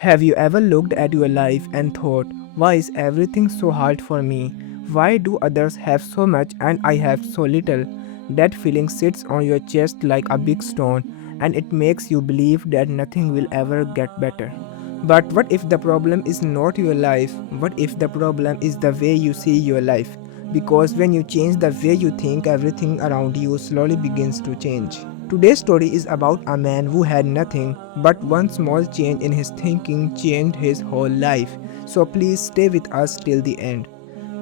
Have you ever looked at your life and thought, why is everything so hard for me? Why do others have so much and I have so little? That feeling sits on your chest like a big stone and it makes you believe that nothing will ever get better. But what if the problem is not your life? What if the problem is the way you see your life? Because when you change the way you think, everything around you slowly begins to change. Today's story is about a man who had nothing, but one small change in his thinking changed his whole life. So please stay with us till the end.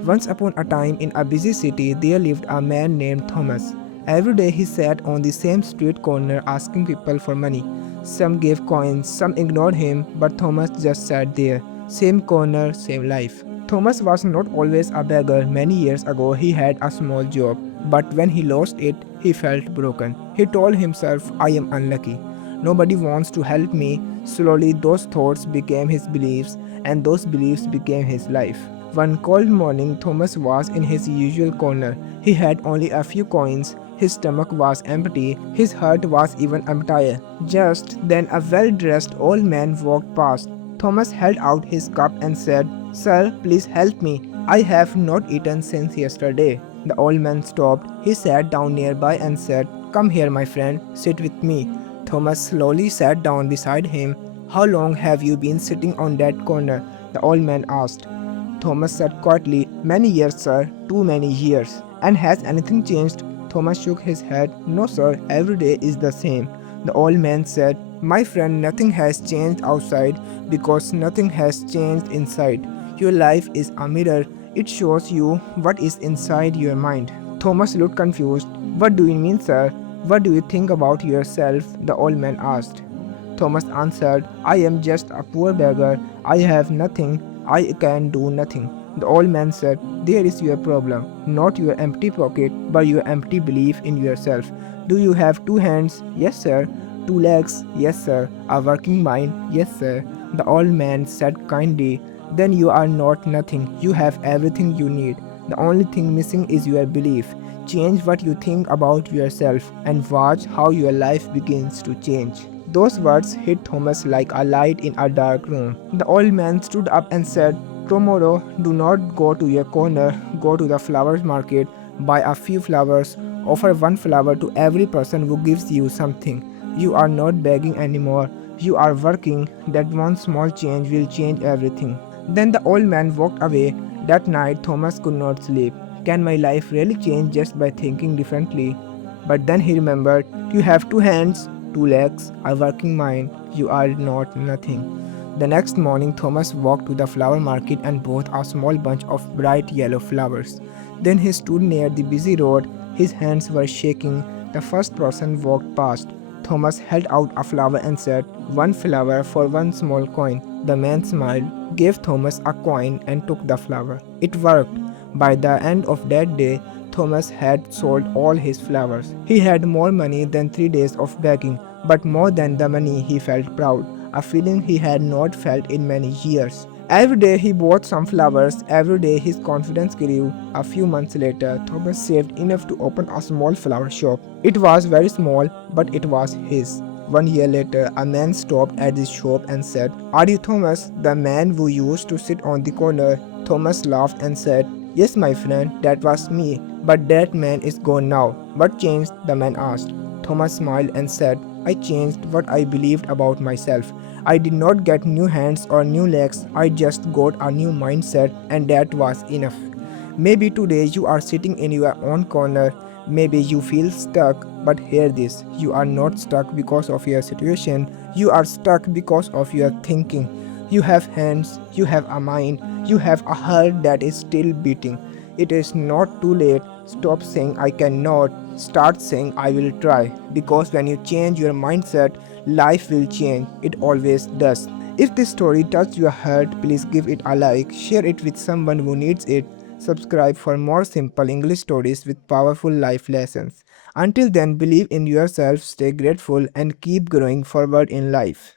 Once upon a time in a busy city, there lived a man named Thomas. Every day he sat on the same street corner asking people for money. Some gave coins, some ignored him, but Thomas just sat there. Same corner, same life. Thomas was not always a beggar. Many years ago, he had a small job, but when he lost it, he felt broken. He told himself, I am unlucky. Nobody wants to help me. Slowly, those thoughts became his beliefs, and those beliefs became his life. One cold morning, Thomas was in his usual corner. He had only a few coins. His stomach was empty. His heart was even empty. Just then, a well dressed old man walked past. Thomas held out his cup and said, Sir, please help me. I have not eaten since yesterday. The old man stopped. He sat down nearby and said, Come here, my friend, sit with me. Thomas slowly sat down beside him. How long have you been sitting on that corner? The old man asked. Thomas said quietly, Many years, sir, too many years. And has anything changed? Thomas shook his head. No, sir, every day is the same. The old man said, My friend, nothing has changed outside because nothing has changed inside. Your life is a mirror. It shows you what is inside your mind. Thomas looked confused. What do you mean, sir? What do you think about yourself? The old man asked. Thomas answered, I am just a poor beggar. I have nothing. I can do nothing. The old man said, There is your problem. Not your empty pocket, but your empty belief in yourself. Do you have two hands? Yes, sir. Two legs? Yes, sir. A working mind? Yes, sir. The old man said kindly, Then you are not nothing. You have everything you need. The only thing missing is your belief. Change what you think about yourself and watch how your life begins to change. Those words hit Thomas like a light in a dark room. The old man stood up and said, Tomorrow, do not go to your corner, go to the flower market, buy a few flowers, offer one flower to every person who gives you something. You are not begging anymore, you are working. That one small change will change everything. Then the old man walked away. That night, Thomas could not sleep. Can my life really change just by thinking differently? But then he remembered, you have two hands, two legs, a working mind, you are not nothing. The next morning, Thomas walked to the flower market and bought a small bunch of bright yellow flowers. Then he stood near the busy road. His hands were shaking. The first person walked past. Thomas held out a flower and said, One flower for one small coin. The man smiled, gave Thomas a coin, and took the flower. It worked. By the end of that day, Thomas had sold all his flowers. He had more money than 3 days of begging, but more than the money, he felt proud, a feeling he had not felt in many years. Every day he bought some flowers, every day his confidence grew. A few months later, Thomas saved enough to open a small flower shop. It was very small, but it was his. 1 year later, a man stopped at the shop and said, Are you Thomas, the man who used to sit on the corner? Thomas laughed and said, Yes, my friend, that was me. But that man is gone now. What changed? The man asked. Thomas smiled and said, I changed what I believed about myself. I did not get new hands or new legs, I just got a new mindset, and that was enough. Maybe today you are sitting in your own corner. Maybe you feel stuck, but hear this, you are not stuck because of your situation, you are stuck because of your thinking. You have hands, you have a mind, you have a heart that is still beating. It is not too late. Stop saying I cannot. Start saying I will try. Because when you change your mindset, life will change. It always does. If this story touched your heart, please give it a like, share it with someone who needs it. Subscribe for more simple English stories with powerful life lessons. Until then, believe in yourself, stay grateful, and keep growing forward in life.